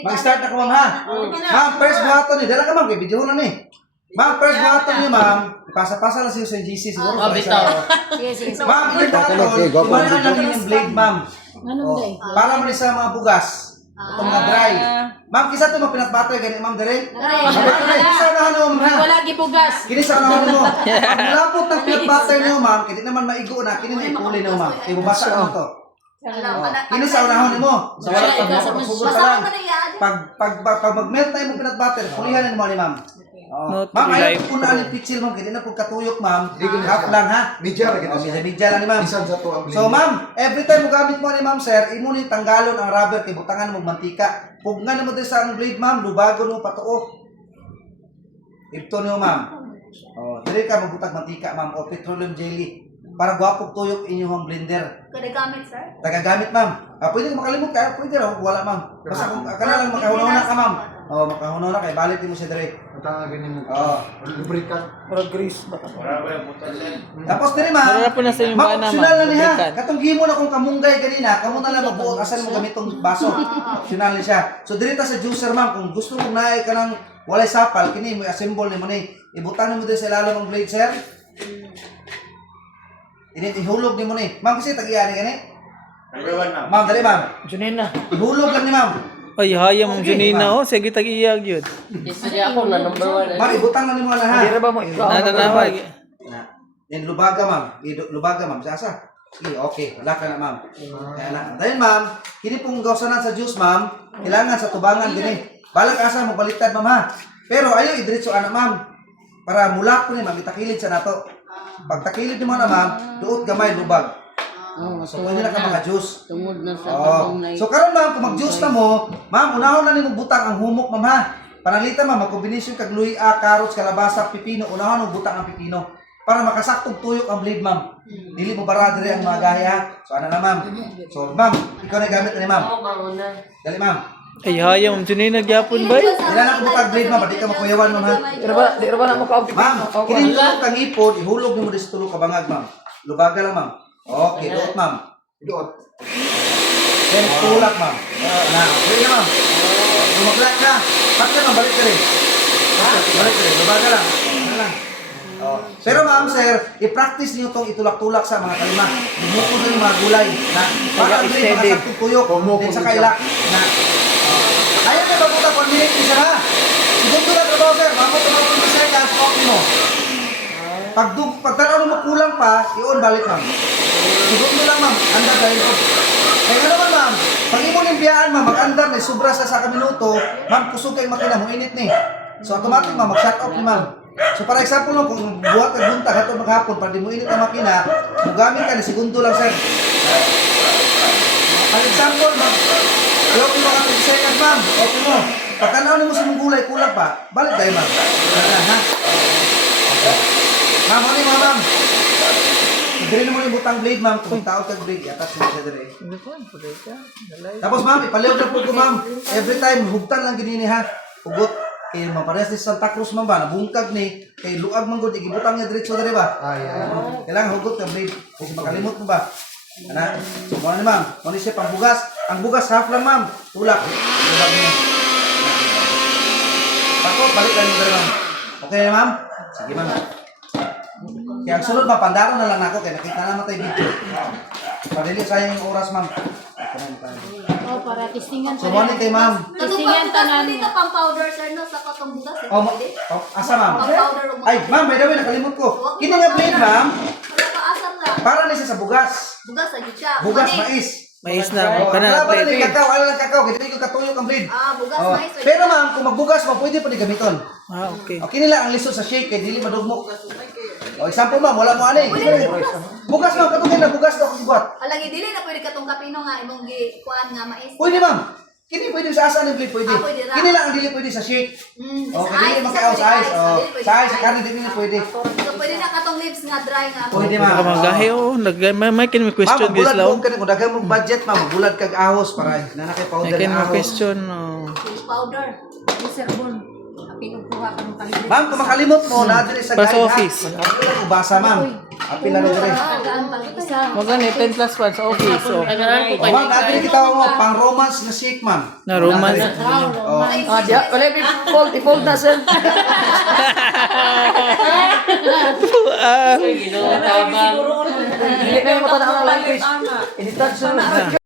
Mag-start na ko, ma'am, ha? Ma'am, first buhaton niyo. Dala ka, ma'am. Kaya video na ni. Ma'am, first buhaton niyo, ma'am. Ipasa-pasa lang siyo sa GC siguro. bitaw. Sige. Ma'am, yung buhaton, imanan lang yung blade, ma'am. Anong day? Para mo sa mga bugas. Itong mga dry. Ma'am, kisa ito mga pinat-butter. Ganyan, ma'am, dire. Ma'am, kisa unahan mo, ma'am, ha? Wala gibugas. Kini sa unahan mo. Ang lapot ng pinat-butter niyo, ma'am. Kini naman maigo na. Kini na ipuli niyo, ma'am. Ibabasa mo to. Kini sa unahan mo. Sa wala pag-subot pa lang. Pag mag-melt tayo mong pinat-butter, pulihan mo ni ma'am. Ma'am, ayaw ko na alin pitsil, ma'am. Kaya na po katuyok, ma'am. Half lang, ha? Media lagi na siya. Media lang ni ma'am. Bisan sa to ang So, ma'am, every time mo gamit mo ni ma'am, sir, imo ni tanggalon ang rubber kay butangan mo mantika. Pugnan mo din sa ang blade, ma'am. Lubagon mo patuo. Ito niyo, ma'am. Dili ka magbutag mantika, ma'am, o petroleum jelly. Para gwapong tuyok inyong blender. Kadagamit, sir? Tagagamit, ma'am. Pwede kang makalimot ka, pwede raw, wala, ma'am. Basta kung kana lang makahunaw ka, ma'am. Makahunaw na kay balik mo siya dire. Ang tangagin mo. Lubricant. Tapos dire, ma'am. Wala po na sa yung Ma'am, bana, optional na niya. lubricant. Katong gimo na kung kamunggay ganina, kamo na lang magbuot asan mo gamitong baso. Optional ni siya. So dire ta sa juicer, ma'am, kung gusto mo naay ka ng walay sapal, kini mo i-assemble ni mo ni. Ibutang mo din sa ilalim ng blade, sir. Ihulog ni mo ni. Ma'am, kasi tag-iyani gani. Number 1, ma'am. Ma'am, dali, ma'am. Junina. Ihulog lang ni ma'am. Ay, haya mong Junina, oh. Sige, tag-iyag yun. Isa niya ako na number 1. Ma'am, ibutang na ni mo na ha. Hindi ba mo ikaw? Nananawag. Then lubaga, ma'am. Lubaga, ma'am. Sasa. Sige, okay. Wala ka na, ma'am. Kaya na. Dahil, ma'am, hindi pong gawsanan sa juice, ma'am. Kailangan sa tubangan gini. Balag asa mo baliktad, ma'am, ha. Pero ayaw idiretso ana, ma'am. Para mulak ko ni ma'am, itakilid sa nato. Pag takilid mo na, ma'am, duot gamay lubag. So, pwede na ka maka-juice. Tungod na sa So, karon ma'am, kung mag-juice na mo, ma'am, unahon na ni mo butang ang humok, ma'am, ha. Panalitan, ma'am, mag-combination kag luya, carrots, kalabasa, pipino, unahon mo butang ang pipino. Para makasaktong tuyok ang blade, ma'am. Dili mo bara dire ang mga gahi, ha. So, ano na, ma'am. So, ma'am, ikaw na gamit na ni ma'am. Dali, ma'am. Ay, haya mong Junina, gyapon ba? Ilan ako butang blade, ma'am, di ka makuyawan, ma'am, ha. Di ba na mo ka? Ma'am, kinintulog kang ipod, ihulog mo din sa tulog kabangag, ma'am. Lubaga lang, ma'am. Okay, doot, ma'am. Doot. Then, tulak, ma'am. Okay na, ma'am. Lumaglag na. Pat ka, ma'am, balik ka rin. Balik ka rin, lubaga lang. Ano lang. Pero, ma'am, sir, i-practice niyo itong itulak-tulak sa mga kalima. Bumuko na yung mga gulay na para ang blade makasaktong tuyok. Then, sa kaila na ayaw na babuta, 1 minute isa ha. Segundo na trabaho, sir. Mamot na mga seconds, okay mo. Pag tanaw mo kulang pa, i-on balik, ma'am. Segundo lang, ma'am. Andar dahil ko. Kaya naman, ma'am, pag imo limpiyaan, ma'am, mag-andar na sobra sa minuto, ma'am, kusog kayong makina mo, init ni. So, automatic, ma'am, mag-shut off ni ma'am. So, para example lang, kung buhat ka gunta, hato maghapon, para di mo init ang makina, mugamit ka ni segundo lang, sir. Ang example, ma'am, ayaw ko mga 30 seconds, ma'am. Okay mo. Pag tanaw mo sa mong gulay, kulang pa, balik tayo, ma'am. Ha? Ma'am, ano yung ma'am? Dire mo yung butang blade, ma'am. Kung tawag kag blade, i-attach mo siya dire. Tapos, ma'am, ipaliw na po ko, ma'am. Every time, hugtan lang ganini, ha. Hugot. Kaya ma'am, parehas ni Santa Cruz, ma'am ba? Nabungkag ni. Kaya luag, ma'am, good. Igibutang niya diretso dire ba? Kailangan hugot ka blade. Kasi makalimot mo ba? Ana. So, muna ni ma'am. Muna siya pang bugas. Ang bugas, half lang, ma'am. Tulak. Tulak niya. Pakot, balik lang yung dire, ma'am. Okay na, ma'am? Sige, ma'am. Kaya ang sunod, mapandaro na lang ako. Kaya nakita naman tayo video. Padili sayang yung oras, ma'am. para testingan So, muna tayo, ma'am. Testingan tanan. Dito pang powder, sir, no? Sa katong bugas, eh. Asa, ma'am? Pang powder. Ay, ma'am, by the way, nakalimot ko. Kini nga blade, ma'am. Wala pa asam lang. Para na siya sa bugas. Bugas, lagi siya. Bugas, Mani. mais. Mais na, Wala kana pa rin plate. kakao, wala lang kakao. Kaya hindi ko katuyok ang blade. Bugas, Oh. mais. Pero ma'am, kung magbugas mo, pwede pa rin gamiton. Okay. Okay nila ang lisod sa shake, kaya dili madugmok. Example ma'am, wala mo ani. Bugas ma'am, katungin na bugas daw kung buhat. Alagi dili na pwede katong kapino nga imong gikuan nga mais. Pwede ma'am. Kini pwede sa asa ng blade, pwede. Pwede ra. Kini lang ang dili pwede sa shake. Okay, dili makayaw sa ice. Sa ice, sa karne dili na pwede. So pwede na katong leaves nga dry nga. Pwede Mga ma'am. kamanggahe, oh. May kin may question, Ma'am, guys, bulad lao. mo kung daghan mong budget ma'am, bulad kag ahos para nanakay May powder kin ng may ahos. question, oh. Powder. Serbon. Pinukuha ka ng kahilit. Ma'am, kung makalimot mo, na dili sa Para sa guide, ha? office. Ano lang ubasa ma'am. Apil na rin rin. Tagaan pag isa. Magani 10 plus 1 sa office. So, Ma'am, natin kita mo, pang romance na shake, ma'am. na romance. Oh. Ah, diya, wala i-fold na, sir. Hindi na yung mata na ang language. Hindi touch, sir.